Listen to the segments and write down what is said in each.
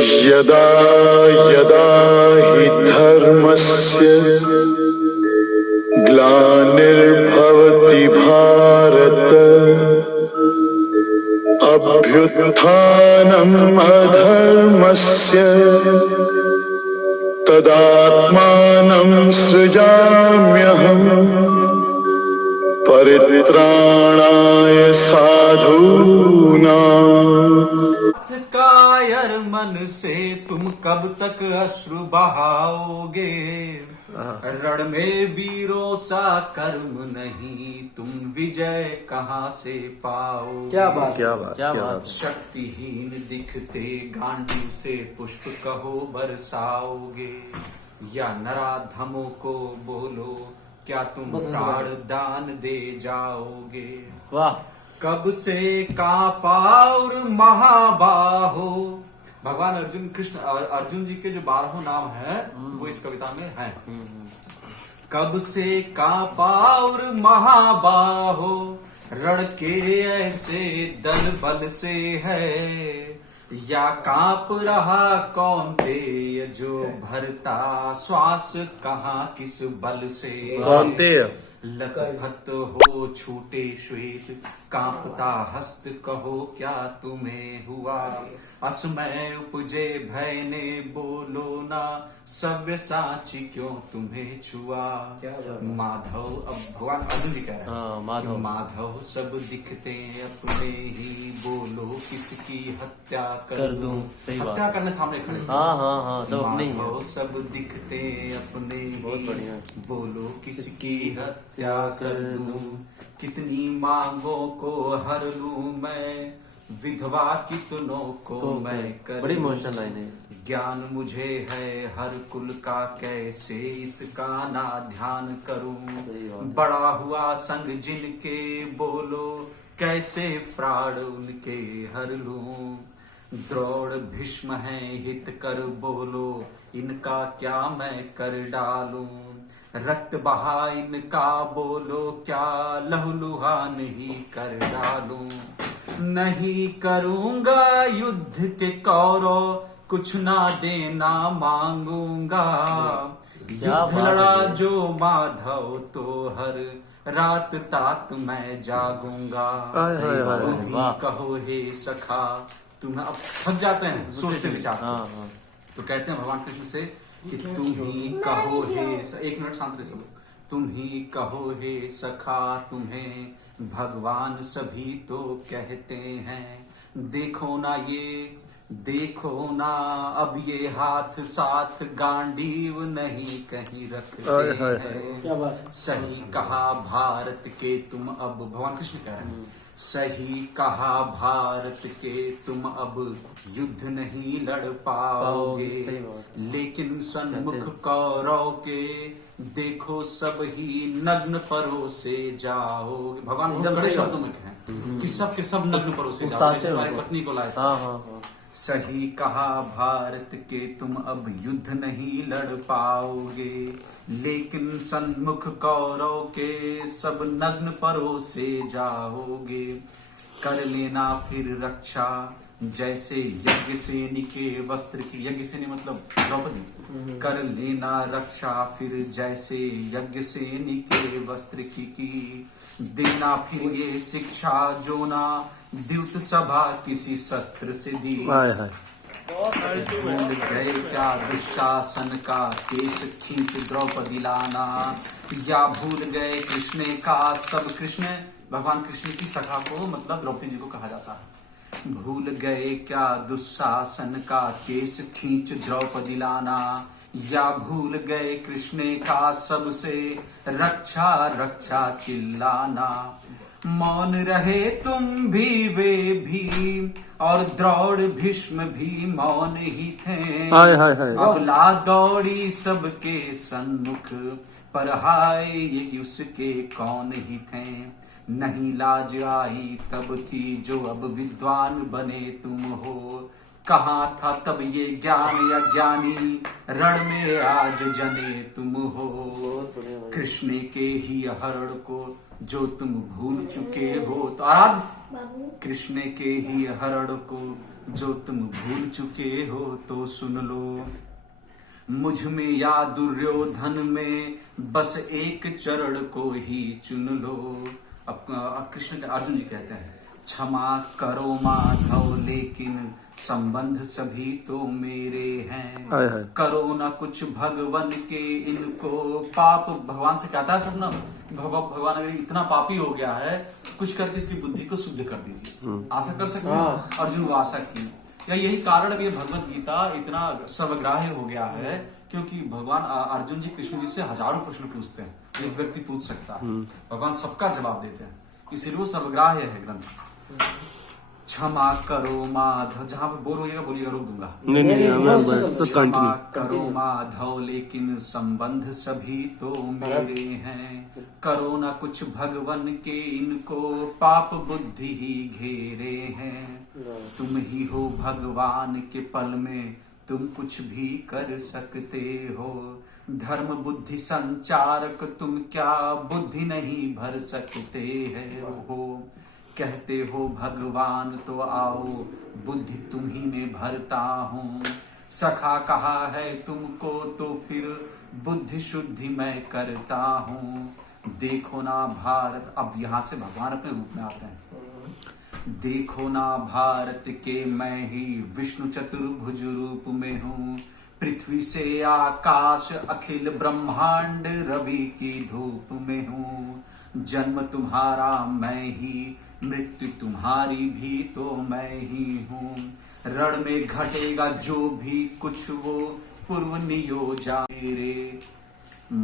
यदा यदा हि धर्मस्य ग्लानिर्भवति भारत अभ्युत्थानम् अधर्मस्य तदात्मानं सृजाम्यहम् परित्राणाय साधूनाम्। कायर मन से तुम कब तक अश्रु बहाओगे, रण में वीरों सा कर्म नहीं, तुम विजय कहाँ से पाओगे। क्या बात, क्या बात, क्या बात। शक्तिहीन दिखते गांडी से पुष्प कहो बरसाओगे, या नराधमों को बोलो क्या तुम प्राण दान दे जाओगे। वाह। कब से कांपा और महाबाहो, भगवान अर्जुन कृष्ण अर्जुन जी के जो 12 नाम है वो इस कविता में हैं। कब से कांपा और महाबाहो, रण के ऐसे दल बल से है, या कांप रहा कौन्तेय जो भरता श्वास कहाँ किस बल से। कौन्तेय लथपथ हो छूटे श्वेत, कांपता हस्त कहो क्या तुम्हें हुआ। असमय उपजे भय ने बोलो ना, सव्य साची क्यों तुम्हें छुआ। माधव, अब भगवान अर्जुन जी कह रहे हैं माधव माधव सब दिखते अपने ही, बोलो किसकी हत्या कर दूं। सही बात। हत्या करने सामने खड़े। हाँ सब अपने ही माधव सब दिखते अपने बहुत ही, बढ़िया। बोलो किसकी हत्या कर दूं। कितनी मांगों को हर लूं मैं, विधवा कितनों को मैं कर। बड़ी इमोशनल लाइन है। ज्ञान मुझे है हर कुल का, कैसे इसका ना ध्यान करूं। बड़ा हुआ संग जिनके, बोलो कैसे प्राण उनके हर लूं। द्रोण भीष्म है हित कर, बोलो इनका क्या मैं कर डालूं। रक्त बहा इनका, बोलो क्या लहूलुहान ही कर डालूं। नहीं करूंगा युद्ध के कौरव, कुछ ना देना मांगूंगा। युद्ध लड़ा जो माधव तो हर रात तात मैं जागूंगा। तुम ही कहो हे सखा, तुम्हें अब थक जाते हैं सोचते विचारते। तो कहते हैं भगवान कृष्ण से कि तुम ही कहो हे, एक मिनट शांत रहे सब। तुम ही कहो हे सखा, तुम्हें भगवान सभी तो कहते हैं। देखो ना ये, देखो ना अब ये हाथ साथ गांडीव नहीं कहीं रखते हैं। सही कहा भारत के तुम, अब भगवान कृष्ण कह रहे हैं, सही कहा भारत के तुम अब युद्ध नहीं लड़ पाओगे। लेकिन सन्मुख कौरव के देखो सब ही नग्न परोसे जाओगे। भगवान बहुत बड़े शब्दों में कहें कि सब के सब नग्न परोसे जाओगे। हमारी पत्नी को लाए। सही कहा भारत के तुम अब युद्ध नहीं लड़ पाओगे, लेकिन सन्मुख कौरव के सब नग्न परोसे जाओगे। कर लेना फिर रक्षा जैसे यज्ञ सेनी के वस्त्र की। यज्ञ सेनी मतलब द्रौपदी। कर लेना रक्षा फिर जैसे यज्ञ सेनी के वस्त्र की। देना फिर ये शिक्षा जो ना द्युत सभा किसी शस्त्र से दी। भूल गए क्या दुशासन का केस खींच द्रौपदी लाना, या भूल गए कृष्ण का सब। कृष्ण भगवान कृष्ण की सखा को मतलब द्रौपदी जी को कहा जाता है। भूल गए क्या दुशासन का केस खींच द्रौपदी लाना, या भूल गए कृष्ण का सबसे रक्षा रक्षा चिल्लाना। मौन रहे तुम भी वे भी, और द्रोण भीष्म भी मौन ही थे। अबला दौड़ी सबके सन्मुख, पर हाय ये उसके कौन ही थे। नहीं लाज आई तब थी जो अब विद्वान बने तुम हो। कहाँ था तब ये ज्ञान या ज्ञानी, रण में आज जने तुम हो। कृष्ण के ही हरण को जो तुम भूल चुके हो। तो आराध्य कृष्ण के ही हरण को जो तुम भूल चुके हो तो सुन लो। मुझ में या दुर्योधन में बस एक चरण को ही चुन लो। अब कृष्ण अर्जुन जी कहते हैं क्षमा करो माधव लेकिन संबंध सभी तो मेरे हैं। हाय हाय। करो ना कुछ भगवान के इनको पाप। भगवान से कहता है सपना भगवान अगर इतना पापी हो गया है कुछ करके इसकी बुद्धि को शुद्ध कर दीजिए। आशा कर सकते हैं अर्जुन वो आशा की। या यही कारण भी भगवत गीता इतना सर्वग्राह्य हो गया है क्योंकि भगवान अर्जुन जी कृष्ण जी से हजारों प्रश्न पूछते हैं, एक व्यक्ति पूछ सकता है, भगवान सबका जवाब देते हैं, इसलिए वो सर्वग्राह्य है ग्रंथ। क्षमा करो माधव, जहां पे बोर होइएगा बोलिएगा, रोक दूंगा। क्षमा करो माधव लेकिन संबंध सभी तो मेरे हैं। करो ना कुछ भगवन के इनको पाप बुद्धि ही घेरे हैं। तुम ही हो भगवान के पल में तुम कुछ भी कर सकते हो। धर्म बुद्धि संचारक तुम क्या बुद्धि नहीं भर सकते हो। कहते हो भगवान तो आओ बुद्धि तुम्ही में भरता हूँ। सखा कहा है तुमको तो फिर बुद्धि शुद्धि मैं करता हूँ। देखो ना भारत, अब यहाँ से भगवान अपने रूप में आते हैं। देखो ना भारत के मैं ही विष्णु चतुर्भुज रूप में हूँ। पृथ्वी से आकाश अखिल ब्रह्मांड रवि की धूप में हूँ। जन्म तुम्हारा मैं ही मृत्यु तुम्हारी भी तो मैं ही हूँ। रण में घटेगा जो भी कुछ वो पूर्व नियोजा मेरे।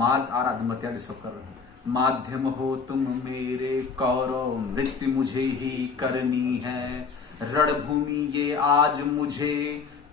आराध्य मत डिस्टर्ब कर रहे हैं। माध्यम हो तुम मेरे कौरव मृत्यु मुझे ही करनी है। रणभूमि ये आज मुझे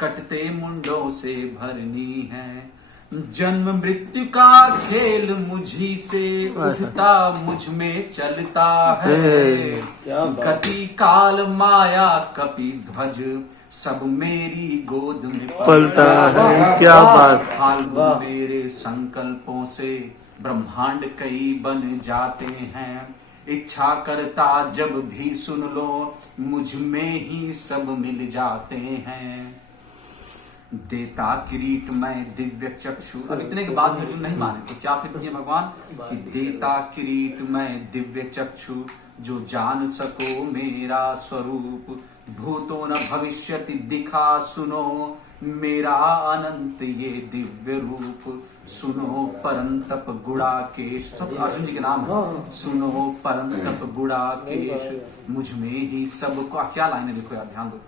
कटते मुंडों से भरनी है। जन्म मृत्यु का खेल मुझी से उठता मुझ में चलता है। गति काल माया कपि ध्वज सब मेरी गोद में पलता है। क्या बात। फाल्गुन मेरे संकल्पों से ब्रह्मांड कई बन जाते हैं। इच्छा करता जब भी सुन लो मुझ में ही सब मिल जाते हैं। देता किरीट मैं दिव्य चक्षु। अब इतने के बाद अर्जुन नहीं माने तो क्या फिर किए भगवान कि देता किरीट मैं दिव्य चक्षु जो जान सको मेरा स्वरूप। भूतो न भविष्यति दिखा सुनो मेरा अनंत ये दिव्य रूप। सुनो परंतप गुड़ाकेश, सब अर्जुन जी के नाम है। सुनो परंतप गुड़ाकेश मुझ में ही सब को। क्या लाइन है देखो यार, ध्यान दो।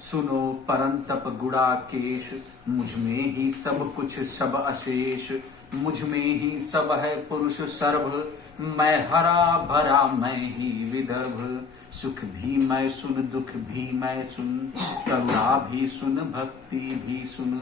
सुनो परंतप गुड़ाकेश मुझ में ही सब कुछ सब अशेष। मुझ में ही सब है पुरुष सर्व मैं हरा भरा मैं ही विदर्भ। सुख भी मैं सुन दुख भी मैं सुन करुणा भी सुन भक्ति भी सुन।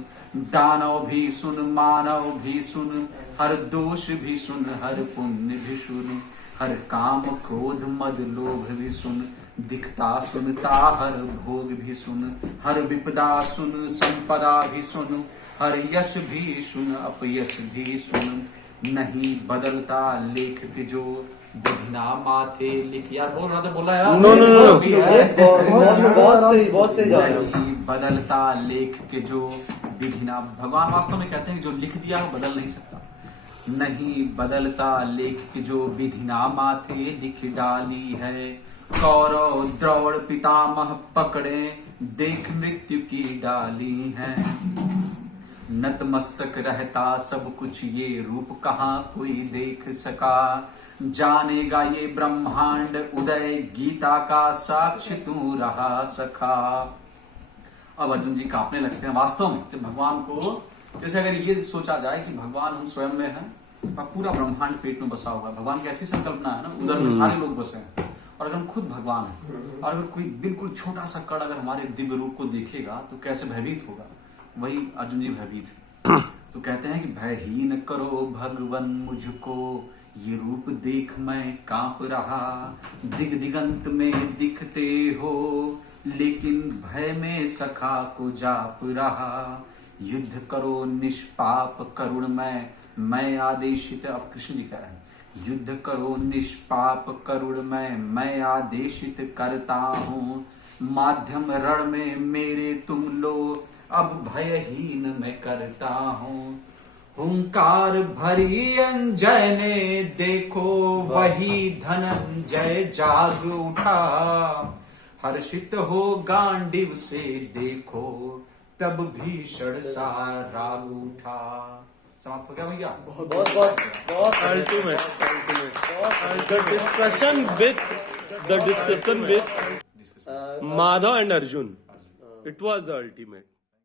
दानव भी सुन मानव भी सुन हर दोष भी सुन हर पुण्य भी सुन। हर काम क्रोध मद लोभ भी सुन दिखता सुनता हर भोग भी सुन। हर विपदा सुन संपदा भी सुन हर यश भी सुन अपयश भी सुन। नहीं बदलता लेख के जो बिना माथे लिख। यार बोल रहा था, बोला यार नो बहुत सही नहीं बदलता लेख के जो विधिना। भगवान वास्तव में कहते हैं कि जो लिख दिया वो बदल नहीं सकता। नहीं बदलता लेख के जो विधिना माथे लिख डाली है। कौरव द्रोण पितामह पकड़े देख मृत्यु की डाली है। नतमस्तक रहता सब कुछ ये रूप कहाँ कोई देख सका। जानेगा ये ब्रह्मांड उदय गीता का साक्ष्य तू रहा सखा। अब अर्जुन जी कांपने लगते हैं वास्तव में जब भगवान को, जैसे अगर ये सोचा जाए कि भगवान हम स्वयं में हैं और पूरा ब्रह्मांड पेट में बसा हुआ है। भगवान की ऐसी संकल्पना है ना, उधर में सारे लोग बसे हैं और अगर हम खुद भगवान हैं और अगर कोई बिल्कुल छोटा सा कण अगर हमारे दिव्य रूप को देखेगा तो कैसे भयभीत होगा। वही अर्जुन जी भयभीत है। तो कहते हैं कि भयहीन करो भगवन मुझको ये रूप देख मैं कांप रहा। दिग दिगंत में दिखते हो लेकिन भय में सखा को जाप रहा। युद्ध करो निष्पाप करुण मैं आदेशित। अब कृष्ण जी कह रहे हैं युद्ध करो निष्पाप करुण मैं आदेशित करता हूँ। माध्यम रण में मेरे तुम लो, अब भयहीन मैं करता हूँ। हुंकार भरी अंजने देखो, वही धनंजय जाग उठा। हर्षित हो गांडीव से देखो, तब भीषण सा राग उठा। समाप्त हो गया भैया। बहुत बहुत बहुत Ultimate. The discussion with Madhav and Arjun. It was the ultimate.